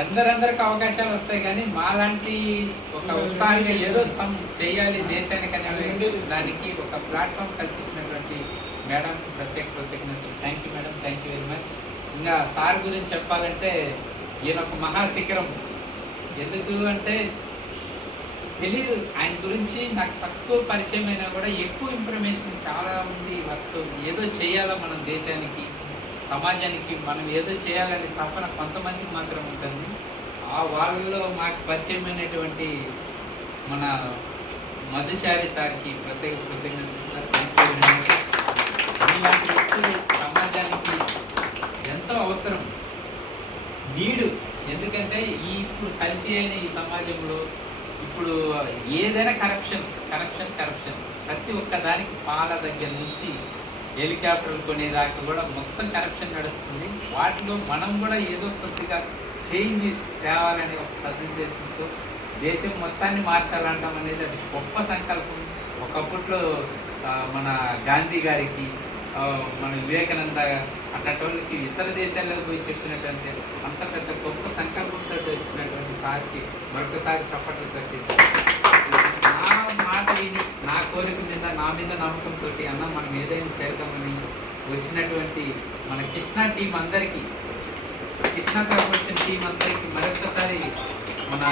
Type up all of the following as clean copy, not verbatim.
ఎందరందరికి అవకాశాలు వస్తాయి కానీ మాలాంటి ఒక ఉత్సాహంగా ఏదో చేయాలి దేశానికి అనే దానికి ఒక ప్లాట్ఫామ్ కల్పించినటువంటి మేడం ప్రత్యేక కృతజ్ఞతలు. Thank you madam, thank you very much. ఇంకా సార్ గురించి చెప్పాలంటే ఈయన ఒక మహాశిఖరం. ఎందుకు అంటే తెలీదు ఆయన గురించి, నాకు తక్కువ పరిచయం అయినా కూడా ఎక్కువ ఇన్ఫర్మేషన్ చాలా ఉంది. వర్క్ ఏదో చేయాలా మనం దేశానికి, సమాజానికి మనం ఏదో చేయాలని తపన కొంతమందికి మాత్రం ఉంటుంది. ఆ వాళ్ళలో మాకు పరిచయమైనటువంటి మన మధుచారి సార్కి ప్రత్యేక కృతజ్ఞతలు సార్. ఇలాంటి వ్యక్తులు సమాజానికి ఎంతో అవసరం, నీడు. ఎందుకంటే ఇప్పుడు కల్తీ అయిన ఈ సమాజంలో ఇప్పుడు ఏదైనా కరప్షన్ ప్రతి ఒక్క దానికి పాల దగ్గర నుంచి హెలికాప్టర్లు కొనేదాకా కూడా మొత్తం కరప్షన్ నడుస్తుంది. వాటిలో మనం కూడా ఏదో కొద్దిగా చేంజ్ తేవాలనే ఒక సదుద్దేశంతో దేశం మొత్తాన్ని మార్చాలంటాం అనేది అది గొప్ప సంకల్పం. ఒకప్పట్లో మన గాంధీ గారికి, మన వివేకానంద అన్నటోళ్ళకి ఇతర దేశాల్లో పోయి చెప్పినటువంటి అంత పెద్ద గొప్ప సంకల్పంతో వచ్చినటువంటి సార్కి మరొకసారి చప్పట్లతో నా మాట విని, నా కోరిక మీద, నా మీద నమ్మకంతో అన్న మనం ఏదైనా చేద్దామని వచ్చినటువంటి మన కృష్ణా టీం అందరికీ, కృష్ణా తరఫు వచ్చిన టీం అందరికీ మరొకసారి మన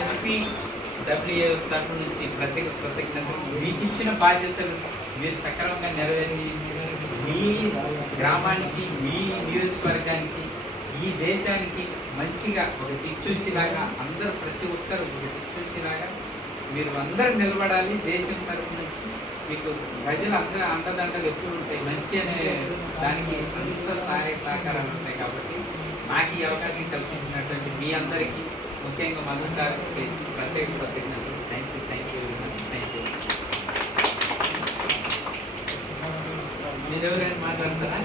HPWA తరఫు నుంచి ప్రత్యేక కృతజ్ఞతలు. మీకు ఇచ్చిన బాధ్యతలు మీరు సక్రమంగా నెరవేర్చి మీ గ్రామానికి, మీ నియోజకవర్గానికి, ఈ దేశానికి మంచిగా ఒక దిక్సూచిలాగా అందరూ ప్రతి ఒక్కరు ఒక దిక్సూచిలాగా మీరు అందరూ నిలబడాలి. దేశం తరఫు నుంచి మీకు ప్రజలు అందరూ అండదండలు ఎప్పుడు ఉంటాయి, మంచి అనే దానికి అంత సహాయ సహకారాలు ఉంటాయి. కాబట్టి నాకు ఈ అవకాశం కల్పించినటువంటి మీ అందరికీ, ముఖ్యంగా మధు సార్కి ప్రత్యేక కృతజ్ఞతలు. Thank you, thank you, thank you. మీరు ఎవరైనా మాట్లాడతారా?